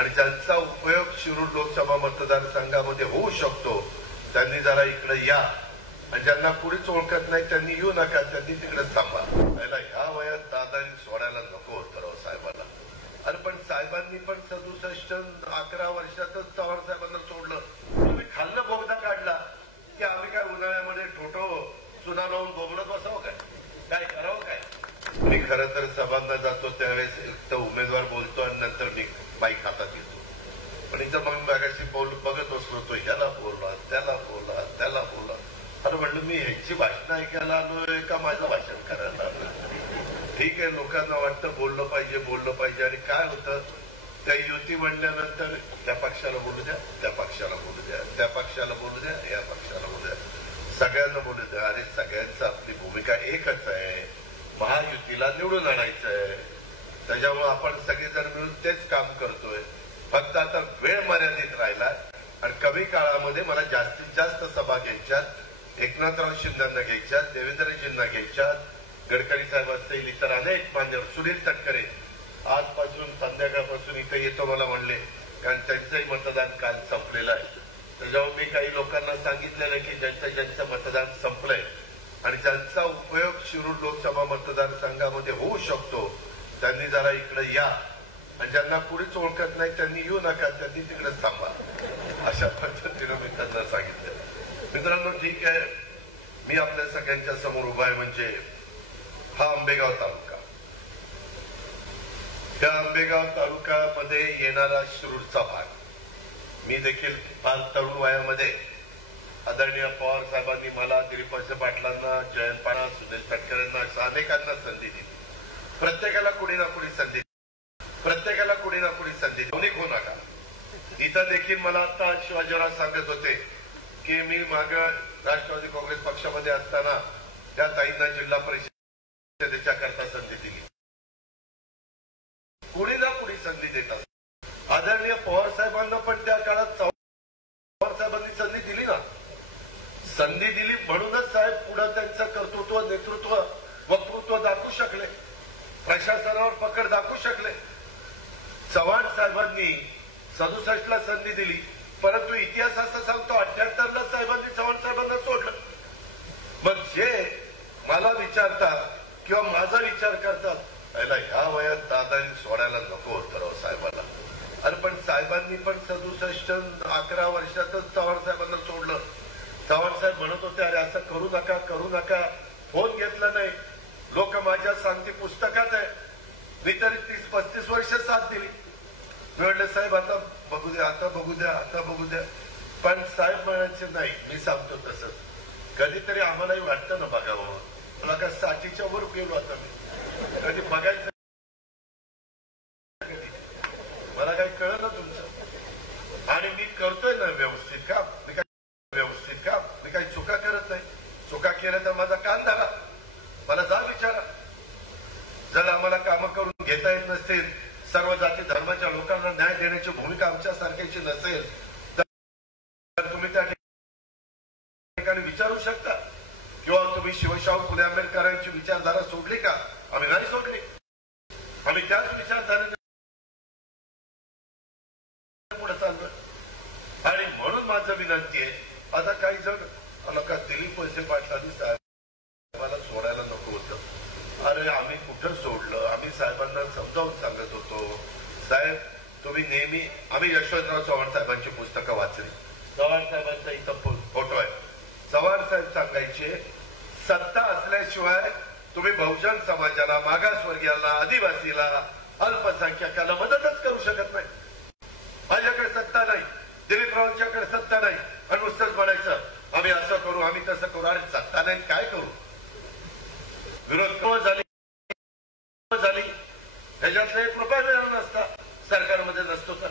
आणि ज्यांचा उपयोग शिरूर लोकसभा मतदारसंघामध्ये होऊ शकतो त्यांनी जरा इकडे या, आणि ज्यांना कुणीच ओळखत नाही त्यांनी येऊ नका, त्यांनी तिकडे थांबा. त्याला ह्या वयात दादांनी सोडायला नको होतं राव साहेबांना. अरे पण साहेबांनी पण 67-11 वर्षातच चव्हाण साहेबांना सोडलं. तुम्ही खाल्लं बोगदा काढला की आम्ही काय उन्हाळ्यामध्ये ठोठो चुना लावून बोबडत बसावं काय करावं काय? मी खरं तर सभांना जातो त्यावेळेस एक तर उमेदवार बोलतो आणि नंतर मी माईक हातात घेतो. पण इथं मग मागाशी बघत बसलो तो ह्याला बोलला त्याला बोलला. अरे म्हणलं मी ह्याची भाषणं ऐकायला आलोय का माझं भाषण करायला आलोय? ठीक आहे, लोकांना वाटतं बोललं पाहिजे आणि काय होतं त्या युती म्हणल्यानंतर त्या पक्षाला बोलू द्या, त्या पक्षाला बोलू द्या, त्या पक्षाला बोलू द्या, या पक्षाला बोलू द्या, सगळ्यांना बोलू द्या. अरे सगळ्यांचं आपली भूमिका एकच आहे, महायुतीला निवडून आणायचं आहे. त्याच्यामुळे आपण सगळेजण मिळून तेच काम करतोय. फक्त आता वेळ मर्यादित राहिला आणि कमी काळामध्ये मला जास्तीत जास्त सभा घ्यायच्यात. एकनाथराव शिंदेना घ्यायच्यात, देवेंद्रजींना घ्यायच्यात, गडकरी साहेब असतील, इतर अनेक मान्यवर, सुनील तटकरे आजपासून संध्याकाळपासून इथे येतो मला म्हणले, कारण त्यांचंही मतदान काल संपलेलं आहे. त्याच्यामुळे मी काही लोकांना सांगितलेलं की ज्यांचं मतदान संपलंय आणि ज्यांचा उपयोग शिरूर लोकसभा मतदारसंघामध्ये होऊ शकतो त्यांनी जरा इकडे या, आणि ज्यांना कुणीच ओळखत नाही त्यांनी येऊ नका, त्यांनी तिकडे थांबा. अशा पद्धतीनं मी त्यांना सांगितलं. मित्रांनो, ठीक आहे, मी आपल्या सगळ्यांच्या समोर उभा आहे. म्हणजे हा आंबेगाव तालुका, त्या आंबेगाव तालुक्यामध्ये येणारा शिरूरचा भाग. मी देखील फार तरुण वयामध्ये आदरणीय पवार साहेबांनी मला, दिलीप वळसे पाटलांना, जयंत पाटील, सुनील तटकरेंना, अशा अनेकांना संधी दिली. प्रत्येकाला कुणी ना कुणी संधी उनिक होऊ नका. इथं देखील मला आता शिवाजीराव सांगत होते की मी माग राष्ट्रवादी काँग्रेस पक्षामध्ये असताना त्या ताईंना जिल्हा परिषदेच्या करता संधी दिली. कुणी ना कुणी संधी देतात. आदरणीय पवार साहेबांना पण त्या काळात पवार साहेबांनी संधी दिली ना. संधी दिली म्हणूनच साहेब पुढे त्यांचं कर्तृत्व, नेतृत्व, वक्तृत्व दाखवू शकले, प्रशासनावर पकड दाखवू शकले. चव्हाण साहेबांनी 67ला संधी दिली, परंतु इतिहास असं सांगतो 78ला साहेबांनी चव्हाण साहेबांना सोडलं. मग जे मला विचारतात किंवा माझा विचार करतात, ह्या वयात दादांनी सोडायला नको होतं राव साहेबांना. अरे पण साहेबांनी पण 67-11 वर्षातच चव्हाण साहेबांना सोडलं. चव्हाण साहेब म्हणत होते अरे असं करू नका. फोन घेतला नाही. लोक माझ्या सांगते पुस्तकात आहे. मी तरी 30-35 वर्ष साथ दिली. मी म्हटलं साहेब आता बघू द्या. पण साहेब म्हणायचे नाही, मी सांगतो तसंच. कधीतरी आम्हालाही वाटतं ना बघावं. मला का 60च्या वर गेलो आता मी, कधी बघायचं मला काही कळलं ना तुमचं. आणि मी करतोय ना व्यवस्थित काम. मी काही चुका करत नाही. चुका केल्या तर माझा कान धरा, मला जा विचारा. जर आम्हाला कामं करून घेता येत नसतील, सर्व जाती धर्माच्या लोकांना न्याय देण्याची भूमिका आमच्या सारख्याची नसेल, तर तुम्ही त्या ठिकाणी विचारू शकता. किंवा तुम्ही शिवशाहू फुले आंबेडकरांची विचारधारा सोडली का? आम्ही नाही सोडली. आम्ही त्याच विचारधारेने पुढे चाललोय. आणि म्हणून माझं विनंती आहे, आता काही जण का दिलीप वळसे पाटलांनी साहेबाला सोडायला नको होतं. अरे आम्ही कुठं सोडलं? आम्ही साहेबांना समजावून सांगत होतो, साहेब तुम्ही नेहमी, आम्ही यशवंतराव चव्हाण साहेबांची पुस्तकं वाचली. चव्हाण साहेबांचा इथं फोटो आहे. चव्हाण साहेब सांगायचे, सत्ता असल्याशिवाय तुम्ही बहुजन समाजाला, मागासवर्गीयाला, आदिवासीला, अल्पसंख्याकाला मदतच करू शकत नाही. माझ्याकडे सत्ता नाही, दिलीपरावांच्याकडे सत्ता नाही, आणि नुसतंच म्हणायचं आम्ही असं करू, आम्ही तसं करू. अरे सत्ता नाही काय करू? विरोध झाली, ह्याच्यातला 1 रुपया मिळाला नसता, सरकारमध्ये नसतो तर.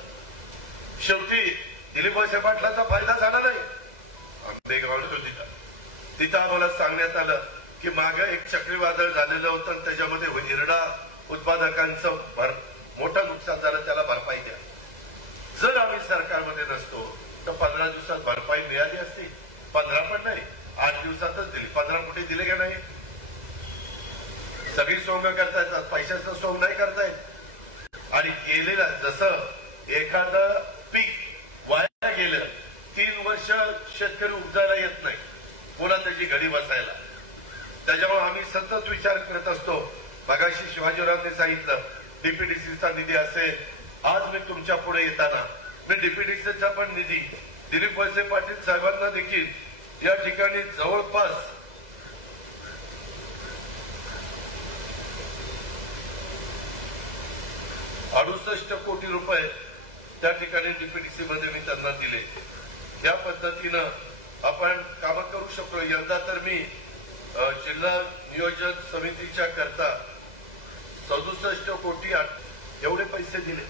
शेवटी दिलीप वळसे पाटलाचा फायदा झाला नाही. आंबेगाव तिथं आम्हाला सांगण्यात आलं की मागे एक चक्रीवादळ झालेलं होतं आणि त्याच्यामध्ये हिरडा उत्पादकांचं मोठं नुकसान झालं, त्याला भरपाई द्या. जर आम्ही सरकारमध्ये नसतो तर 15 दिवसात भरपाई मिळाली असती. 15 पण नाही, 8 दिवसातच दिली. 15 कोटी दिले का नाही? सगळी सोंग करता येतात, पैशाचं सोंग नाही करता येत. आणि केलेला जसं एक एखादं पीक वाया गेलं, 3 वर्ष शेतकरी उपजायला येत नाही, पुन्हा त्याची घडी बसायला. त्याच्यामुळे आम्ही सतत विचार करत असतो. मगाशी शिवाजीरावांनी सांगितलं डीपीडीसीचा निधी असेल. आज मी तुमच्या पुढे येताना मी डीपीडीसीचा पण निधी दिलीप वळसे पाटील साहेबांना देखील या ठिकाणी जवळपास 68 कोटी रुपये त्या ठिकाणी डीपीडीसी मध्ये मी त्यांना दिले. या पद्धतीनं आपण कामं करू शकतो. यंदा तर मी जिल्हा नियोजन समितीच्या करता 67 कोटी एवढे पैसे दिले.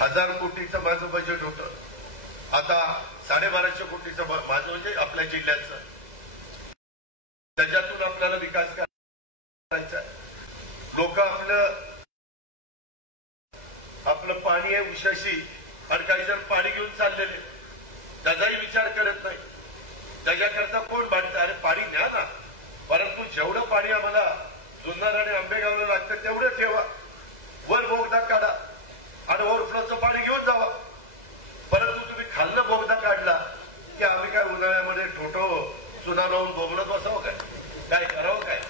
1000 कोटीचं माझं बजेट होतं. आता 1250 कोटीचं माझं म्हणजे आपल्या जिल्ह्याचं. त्याच्यातून आपल्याला विकास करायचा. लोक आपलं पाणी आहे उशाशी आणि काही जण पाणी घेऊन चाललेले, त्याचाही विचार करत नाही. त्याच्याकरता कोण भांडतं? अरे पाणी न्या ना, परंतु जेवढं पाणी आम्हाला जुन्नर आणि आंबेगावला लागतं तेवढं ठेवा. वर बोगदा काढा आणि ओव्हरफ्लोचं पाणी घेऊन जावा. परंतु तुम्ही खाल्लं बोगदा काढला की आम्ही काय उन्हाळ्यामध्ये ठोठो चुना लावून बोबलत बसावं काय करावं काय?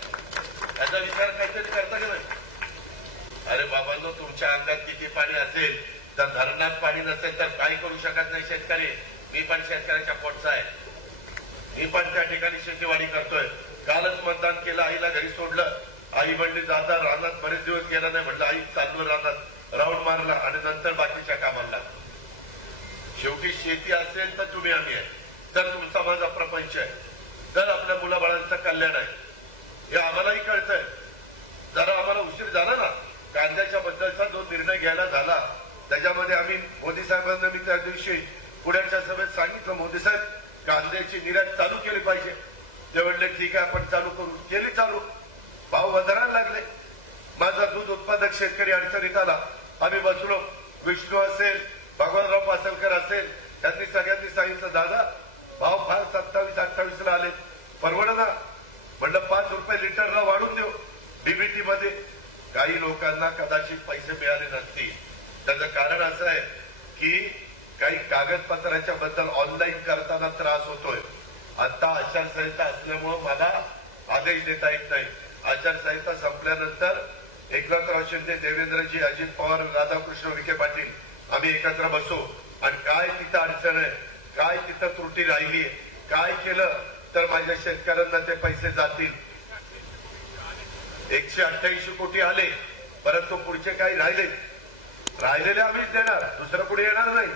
याचा विचार काहीतरी करता की नाही? अरे बाबांनो, तुमच्या अंगात किती पाणी असेल तर धरणात पाणी नसेल तर काही करू शकत नाही शेतकरी. मी पण शेतकऱ्याच्या पोटचा आहे. मी पण त्या ठिकाणी शेतीवाडी करतोय. कालच मतदान केलं, आईला घरी सोडलं. आई म्हणली दादा रानात बरेच दिवस गेला नाही. म्हटलं आई चाललो रानात, राऊंड मारला आणि नंतर बाकीच्या कामाला. शेवटी शेती असेल तर तुम्ही आम्ही आहे, तर तुमचा माझा प्रपंच आहे, तर आपल्या मुलाबाळांचं कल्याण आहे. हे आम्हालाही कळतंय. जरा आम्हाला उशीर झाला ना, कांद्याच्या बद्दलचा जो निर्णय घ्यायला झाला त्याच्यामध्ये आम्ही मोदी साहेबांना मी त्या दिवशी पुण्याच्या सभेत सांगितलं, मोदी साहेब कांद्याची निर्यात चालू केली पाहिजे. ते म्हणले ठीक आहे आपण चालू करू. केली चालू. भाव वधारायला लागले. माझा दूध उत्पादक शेतकरी अडचणीत आला. आम्ही बसलो. विष्णू असेल, भगवानराव पासलकर असेल, त्यांनी सगळ्यांनी सांगितलं दादा भाव फार 27-28 ला आले, परवड ना. म्हणलं 5 रुपये लिटरला वाढून देऊ. डीबीटी मध्ये काही लोकांना कदाचित पैसे मिळाले नसतील. त्याचं कारण असं आहे की काही कागदपत्राच्या बद्दल ऑनलाईन करताना त्रास होतोय. आता आचारसंहिता असल्यामुळे मला आदेश देता येत नाही. आचारसंहिता संपल्यानंतर एकनाथराव शिंदे, देवेंद्रजी, अजित पवार, राधाकृष्ण विखे पाटील आम्ही एकत्र बसू आणि काय तिथं अडचण आहे, काय तिथं त्रुटी राहिली, काय केलं तर माझ्या शेतकऱ्यांना ते पैसे जातील. 188 कोटी आले, परंतु पुढचे काही राहिलेले आम्हीच देणार, दुसरं पुढे येणार नाही.